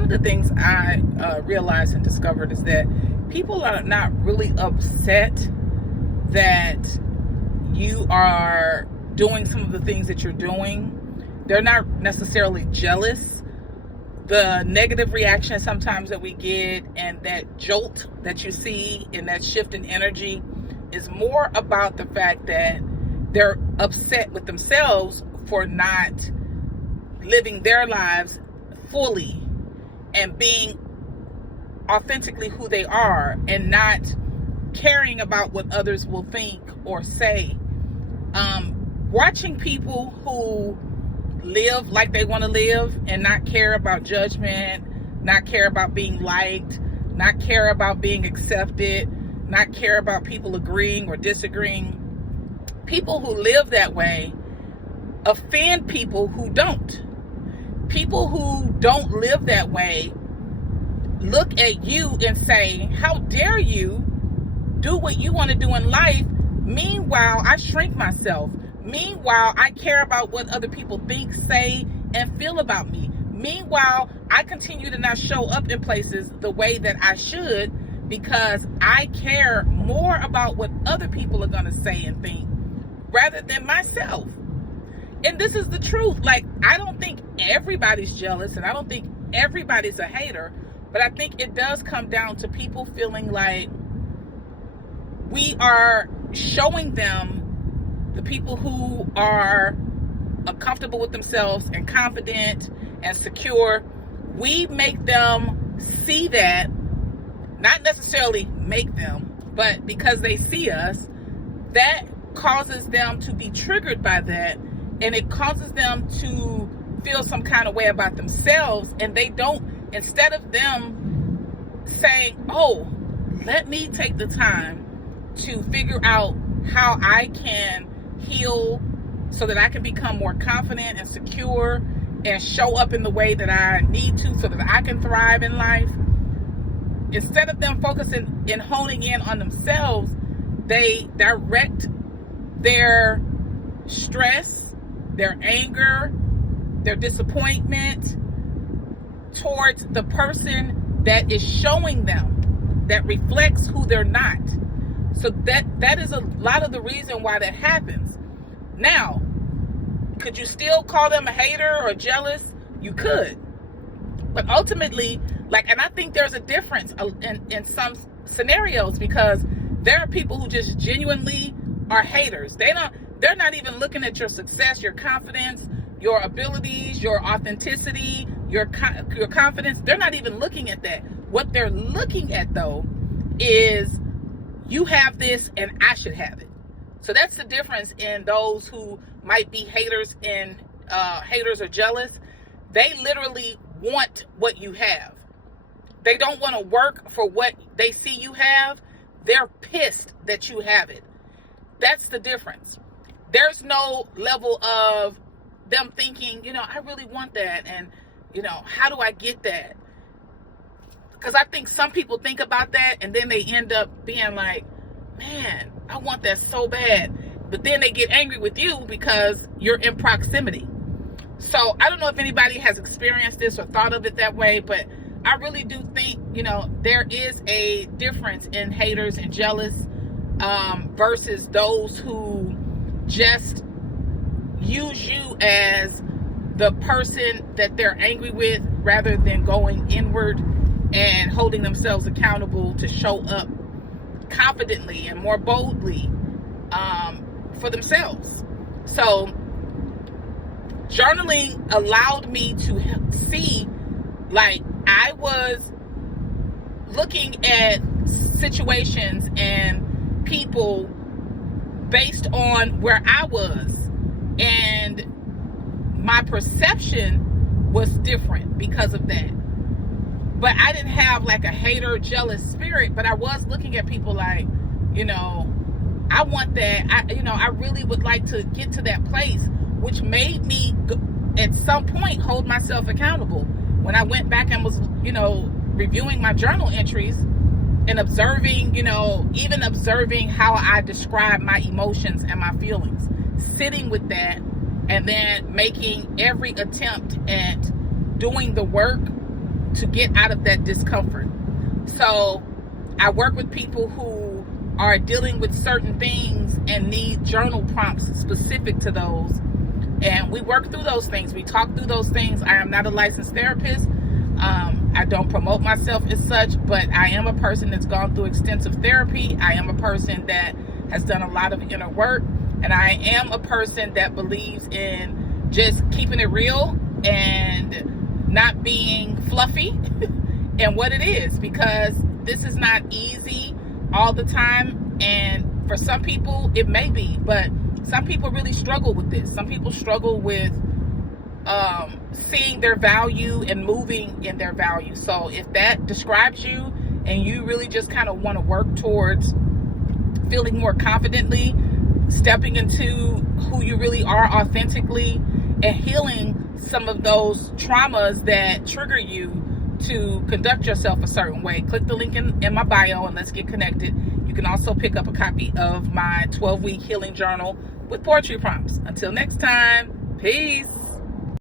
one of the things I realized and discovered is that people are not really upset that you are doing some of the things that you're doing. They're not necessarily jealous. The negative reaction sometimes that we get and that jolt that you see and that shift in energy is more about the fact that they're upset with themselves for not living their lives fully and being authentically who they are and not caring about what others will think or say. Watching people who live like they want to live and not care about judgment, not care about being liked, not care about being accepted, not care about people agreeing or disagreeing. People who live that way offend people who don't. People who don't live that way look at you and say, how dare you do what you want to do in life? Meanwhile, I shrink myself. Meanwhile, I care about what other people think, say, and feel about me. Meanwhile, I continue to not show up in places the way that I should because I care more about what other people are going to say and think rather than myself. And this is the truth. Like, I don't think everybody's jealous and I don't think everybody's a hater, but I think it does come down to people feeling like we are showing them, the people who are comfortable with themselves and confident and secure, we make them see that, not necessarily make them, but because they see us, that causes them to be triggered by that, and it causes them to feel some kind of way about themselves, and they don't, instead of them saying, oh, let me take the time to figure out how I can heal so that I can become more confident and secure and show up in the way that I need to so that I can thrive in life. Instead of them focusing and honing in on themselves, they direct their stress, their anger, their disappointment towards the person that is showing them, that reflects who they're not. So that is a lot of the reason why that happens. Now, could you still call them a hater or jealous? You could. But ultimately, and I think there's a difference in some scenarios, because there are people who just genuinely are haters. They're not even looking at your success, your confidence, your abilities, your authenticity, your confidence. They're not even looking at that. What they're looking at, though, is you have this and I should have it. So that's the difference in those who might be haters and haters or jealous. They literally want what you have. They don't want to work for what they see you have. They're pissed that you have it. That's the difference. There's no level of them thinking, I really want that, and how do I get that? Because I think some people think about that and then they end up being like, man, I want that so bad. But then they get angry with you because you're in proximity. So I don't know if anybody has experienced this or thought of it that way, but I really do think, there is a difference in haters and jealous versus those who just use you as the person that they're angry with rather than going inward and holding themselves accountable to show up confidently and more boldly for themselves. So journaling allowed me to see, I was looking at situations and people based on where I was, and my perception was different because of that. But I didn't have a hater, jealous spirit, but I was looking at people I want that. I really would like to get to that place, which made me at some point hold myself accountable. When I went back and was, reviewing my journal entries and observing, even observing how I describe my emotions and my feelings, sitting with that, and then making every attempt at doing the work to get out of that discomfort. So I work with people who are dealing with certain things and need journal prompts specific to those. And we work through those things. We talk through those things. I am not a licensed therapist. I don't promote myself as such, but I am a person that's gone through extensive therapy. I am a person that has done a lot of inner work. And I am a person that believes in just keeping it real and not being fluffy and what it is, because this is not easy all the time. And for some people, it may be, but some people really struggle with this. Some people struggle with seeing their value and moving in their value. So if that describes you and you really just kind of want to work towards feeling more confidently, stepping into who you really are authentically, and healing some of those traumas that trigger you to conduct yourself a certain way, click the link in my bio and let's get connected. You can also pick up a copy of my 12-week healing journal with poetry prompts. Until next time, peace.